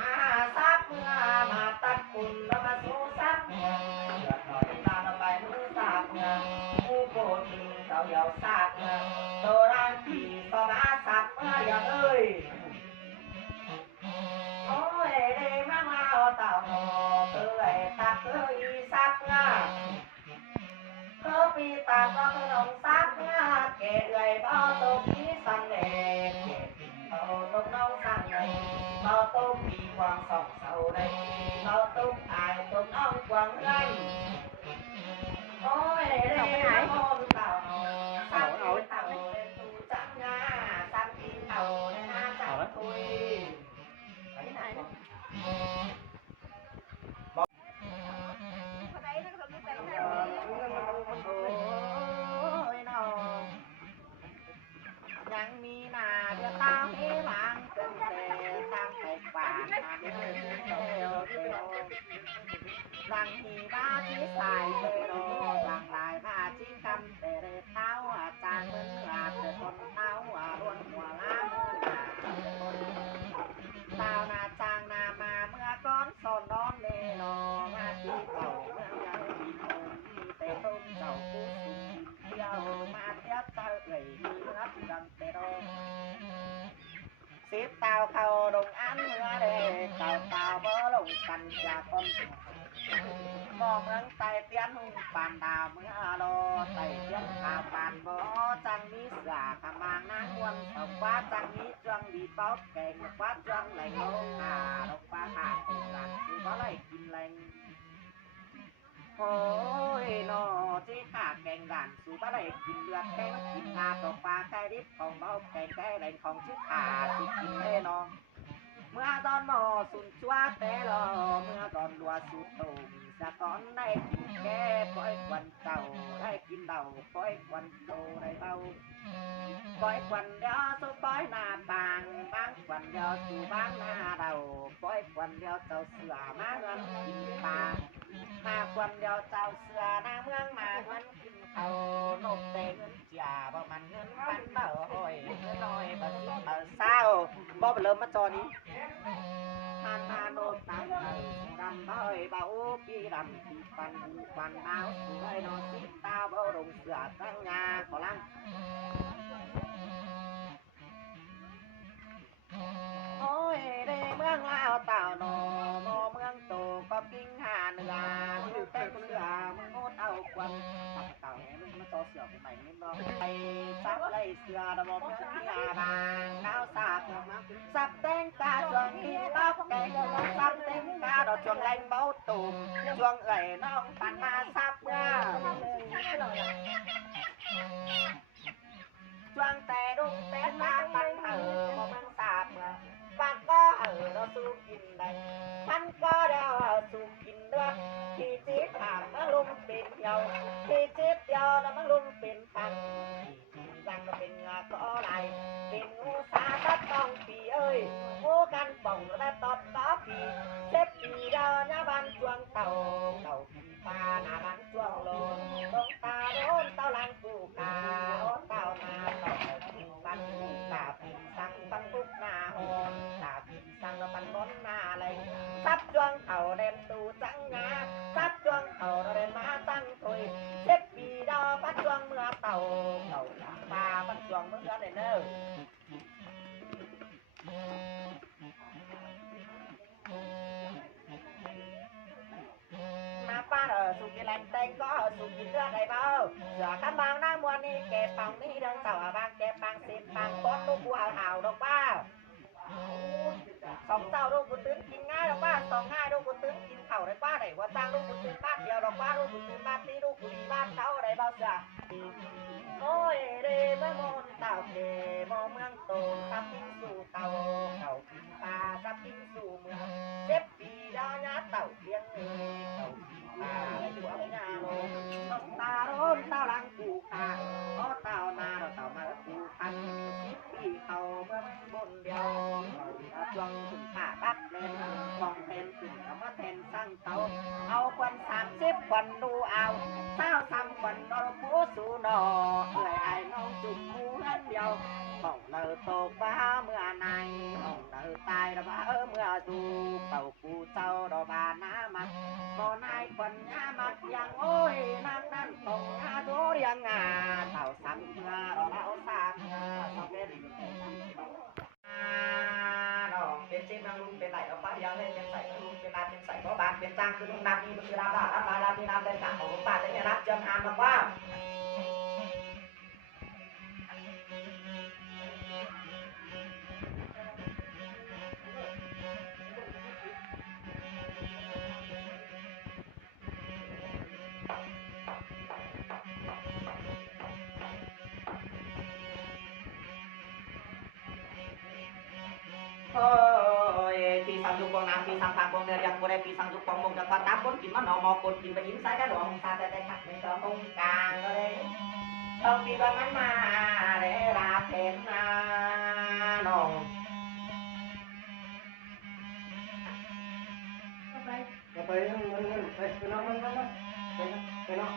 มาซับเมื่อมาตัดคุณแล้วมาสู้ซับเมื่อเดือดหน่อยตาเราไปมือสาบเมื่อผู้โปรดถึงเสาเหยาซากเมื่อโตร่างผีก็มาซับเมื่ออย่างเอ้ยโอ้ยเด้มาเอาเต่าหนอเอ้ยตักเอ้ยซับเมื่อปีตาก็ขนมซักงาเกะเลยบ่ตุกนี้สั่งเล่เกะเอาตุกน้องสั่งเลยบ่ตุกมีกวางสองเสาเลยบ่ตุกอายตุกน้องกวางเงินโอ้ยเร่มาโอนเต่าซักเอาเต่าเป็นตูจังงาซักกินเต่าในหน้าจังทุยไปไหนยังมีนาเดือดตาให้หลังเป็นแต่สร้างไปป่านาเดือดเดียวดังฮีบ้าที่สายเตโรดังลายบ้าที่กำเตเรเท้าจางเหมือนหลาดเดือดต้นเท้าล้วนหัวล้ามือหนาเท้านาจางนามาเมื่อก้อนสอนนอนเลโลมาที่เก่าเมื่อยังมีคนมีแต่ต้มเจ้าผู้สูงเที่ยวมาเที่ยวเจ้าเอ่ยมีเมื่อดังเตโรสิบเต่าเขาลงอันเมื่อเดเต่าเต่าบ่ลงกันจากคนมองเมืองไต่เตี้ยนหุ่งปานดาวเมื่อรอไต่เตี้ยนขาปานบ่จังมีเสือขมางน้ำวนตกว่าจังมีจวงดีป๊อกเก่งว่าจวงไหลโลกาลกว่าขาดเป็นหลังคือว่าไหลกินแรงโอ้ยนอที่ขาแกงด่านสูบอะไรกินเลือดแกงกินงาตกปลาไก่ดิบของเบาแกงไก่แรงของชื่อขาสิกินแน่นอนเมื่อตอนหมอสุนชัวแต่รอเมื่อตอนรัวสุดโต่งสะก้อนได้กินแก่ปล่อยควันเต่าได้กินเต่าปล่อยควันโตได้เบาปล่อยควันเดียวสู้ปล่อยหน้าบางบางควันเดียวสู่บางหน้าเราปล่อยควันเดียวเจ้าเสือมาเงินกินปลามาควันเดียวเจ้าเสือหน้าเมืองมาเงินกินเขานกแต่เงินจ่าบ่มันเงินปันเบาหอยเงินน้อยบ่สิเบาเศร้าบ่เริ่มมาจอนี้ทานนาโนตาดำบ่อยเบาปีดำปีปันปันดาวสวยนอนสิตาบ่ลงเสือตั้งงาขอลังโอ้ยเด้เมืองลาวเต่าโนโนเมืองโตก็กิ้งหาเนื้ออยู่แต่เสือมึงโง่เอาควันตับเต่าเนี่ยมึงมาต่อเสือเป็นใหม่นี่บ่ไปซับไล่เสือระบบเมืองที่อาบางดาวสาบซับเต้งกาจวงที่บ้าแกงซับเต้งกาดอกจวงแรงเบาตุ่มจวงเอ่ยน้องปันมาซับเมื่อจวงแต่ดุงแต่ตาปันบ่มันสาบเมื่อปากก็เราสู้กินได้พันก็เราสู้กินด้วยที่จีบผ่านมาลุมเป็นเยาที่จีบเยาแล้วมาลุมเป็นพันยังมาเป็นงาก็ไรเป็นงูสาตัดต้องปีเอ้ยงูกันป่องและตอดตาปีเจ็บปีดาวหน้าบ้านจวงเต่าเต่าปีปลาหน้าบ้านจวงโลนตรงตาโดนเต่าลังกูกาโอ้เต่านาเต่าปันตาปีสังปันตุกหน้าหอนตาปีสังปันบนหน้าอะไรซับจวงเต่าเด่นตูจังงาซับจวงเต่าเด่นมาตั้งถุยเจ็บปีดาวปัดจวงเมื่อเต่าเต่าปลาปัดจวงเมื่อเด่นเนอมาป้าสุกิลันเต็งก็สุกิเลือดได้เบาเสือข้ามบางหน้ามวนนี่เก็บปังนี่เดินเต่าบางเก็บปังสิบปังก้อนลูกกูหาวดอกบ้าสองเจ้าลูกกูตื้นกินง่ายดอกบ้าสองง่ายลูกกูตื้นกินเข่าได้บ้าไหนว่าจ้างลูกกูตื้นบ้านเดียวดอกบ้าลูกกูตื้นบ้านนี้ลูกกูดีบ้านเขาได้เบาเสือโอ้ยเร่เมื่อมนเต่าเกมอเมืองโตซับทิ้งสู่เต่าเต่ากินปลาซับทิ้งสู่เมืองเจ็บปีดาญาเต่าเลี้ยงเอ๋ยเต่ากินปลาหัวไม่นาโลต้องตาโรนเต่าลังกูขาเพราะเต่านาเราเต่ามากูพันสิบปีเขาเมืองบนเดียวจวงถึงขาดักเล่นกองเทนถึงคำว่าเทนสร้างเต่าเอาควัน30 ควันดูเอาเต้าซ้ำควันนรกูสูนอเอื่อยไอ้น้องจุ่มมูหันเดียวห้องเนอตกบ้าเมื่อในห้องเนอตายระบ้าเมื่อสู ไหลเอาป้ายังเล่นเป็นใส่กระดุมเป็นลายเป็นใส่ก็บานเป็นจ้างคือนุ่งน้ำนี่มันคือรับลาพี่น้ำเป็นกะของป้าได้เนี่ยรับเจิมอ่านบอกว่าพี่สังยุกน้ำพี่สังทางกองเรือยังกูได้พี่สังยุกกองมงจะตาตาคนกินมันหนอมอคนกินไปยิ้มซ้ายจะหลวงซาแต่ขัดในกระมงกลางก็เลยต้องปีว่ามันมาเรราเพนนาหนองไปน้องไปน้อง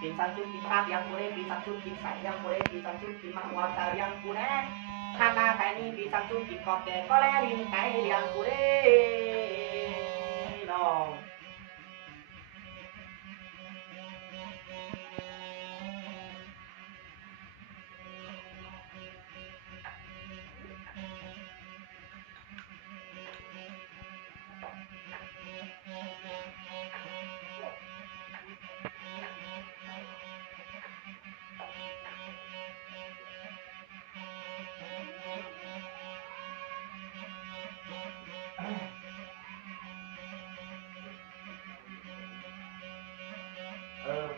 ปีสังจุดปีภาพยังกูได้ปีสังจุดปีใส่ยังกูได้ปีสังจุดปีมังวาแต่ยังกูแน่ข้าหน้าไก่นี่ปีสังจุดปีกอบแก่ก็แล้วลิงไก่ยังกูได้น้อง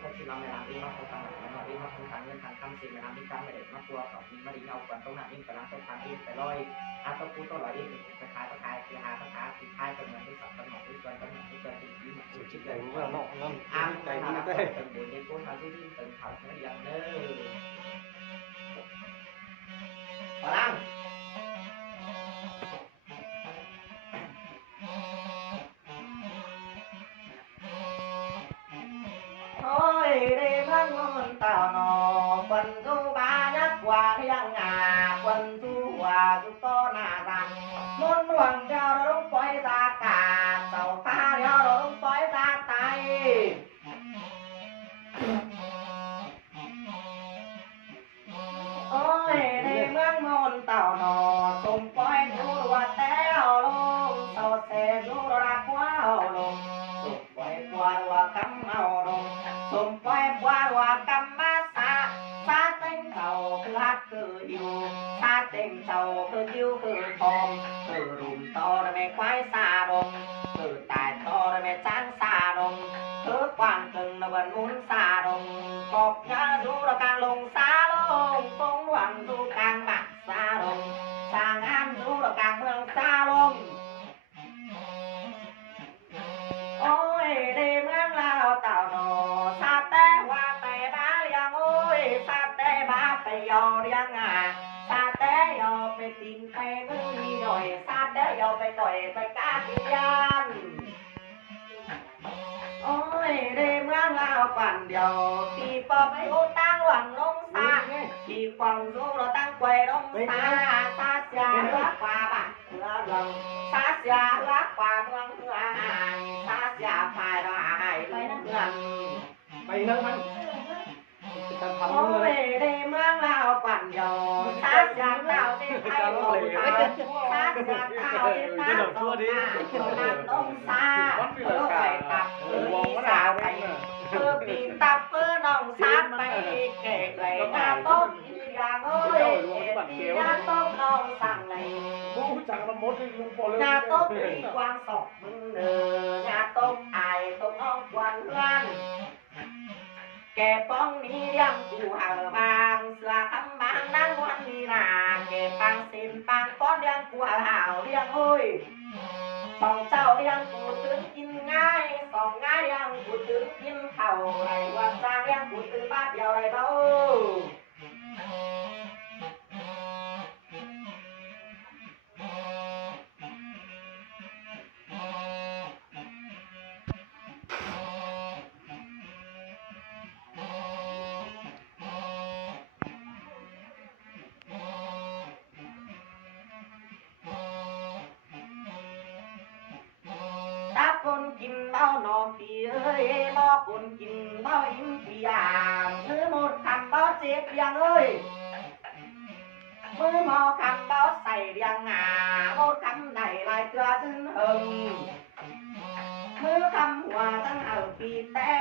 พวกที่เราในร้านที่เราทำอะไรที่เราทำเงินทางคำสิ่งในร้านที่การไม่ได้มากลัวเขามีมาดีเอาก่อนต้องหาเงินไปร้านต้องทำเองไปลอยอาต้องพูดต้องลอยเองไปขายคือหาก็ขายคือขายเป็นเงินที่สับกันหมดที่เกินกันหมดที่เกินที่ดีหมดที่เกินที่เรานั่นอ้างใจที่ได้เป็นบุญในคนทำที่ดีเป็นเขาเนื้ออย่างเนื้อพลังโอ้ยได้พังมันเต่าหนอคนทุบานักกว่าเรียงงาคนทุว่าทุกต้นนารังมุนหวงเจ้าเราต้องปล่อยตากาเจ้าฟ้าเดียวเราต้องปล่อยตาไตโอ้ยในเมืองมนเต่าหนอสมปล่อยดูว่าแต่เอาลงเต่าเสดูรักว่าเอาลงสมปล่อยกว่าว่ากำเอาลงสมปล่อยกว่าว่ากำมาซาเต็งเต่าคือฮัดคืออยู่ซาเต็งเต่าคือยิ้วคือฟอมคือรุมต่อไม่ควายซาดงคือตายต่อไม่จ้างซาดงคือกว้างกึ่งนวันมุนซาดงกอกยาดูระกางลงซาลงปงหวังดูกลางบักซาดงสร้างงานดูระกางเมืองซาลงโอ้ยในเมืองลาวเต่าหนอซาแต่ว่าไปบ้าเลี้ยงโอ้ยซาแต่บ้าไปยอเลี้ยงอ่ะซาแต่ยอไปติงไปมึงมีหน่อยซาแต่ยอไปต่อยไปกาดิยันโอ้ยในเมืองลาวปั่นเดียวปีปอบไปโอตั้งหวังลงซาปีควางรู้เราตั้งไกวลงซาเสียรักกว่าบ้านเมืองลงซาเสียรักกว่าเมืองซาเสียพายเราหายไปนั่งเมืองไปนั่งมันโอ้ยในเมืองลาวปั่นเดียวซาเสียเต่าที่ไทยลงซาเสียเต่าที่ตั้งลงลงซาไปตับสาวไปปีตับน้องซาไปเก๋ไก่หน้าต้มอย่างเอ้ยหน้าต้มน้องสั่งเลยหน้าต้มกวางสองมือหน้าต้มไอต้มน้องกวางเพื่อนแกป้องนี้เลี้ยงกูหาบางเสือคำบางนั่งวันนี้นาแกปังสินปังป้อนเลี้ยงกูหาเลี้ยงเอ้ยสองเจ้าเลี้ยงกูตื่นกินง่ายสองง่ายเลี้ยงกูตื่นกินเข่าไรวันจ้างเลี้ยงกูตื่นบ้านเดียวไรเบ้าถ้าคนกินเบ้าหนอปีเอ้ยบ่คนกินเบ้าอิ่มปีอ่างหรือหมดคำเบ้าเจ็บยังเอ้ย มือมอคำก็ใส่เรียงหาโมดคำไหนลายเกลือซึ่งหึงมือคำหัวตั้งเอาปีแต่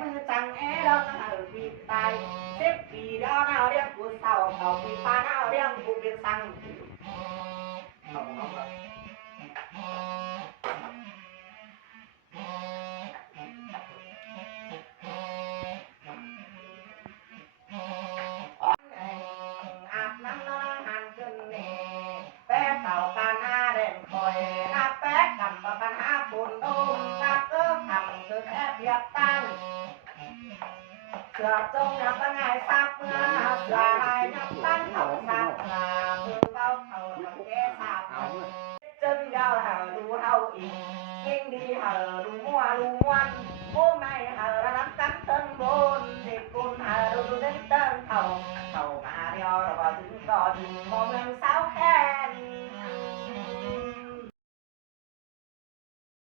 มือจังเราตั้งเอาปีตาย10 ปีเดียวเราเรียกกูเศร้าเขาปีปาเราเรียกกูเป็นสังอาบน้ำนอนหันขึ้นเน่แป๊เต่ากันหน้าเด่นคอยนับแป๊กำปัญหาปุ่นดุมนับเกิดคำคือแค่เพียบตั้งเสือจงนับปัญหาซับเมื่อเสือลายนับตั้งเขาซับลาเพื่อเบาเขาบังเกซับจึงยาวเห่าดูเห่าอีกยิ่งดีเห่าดูมัวดูมวน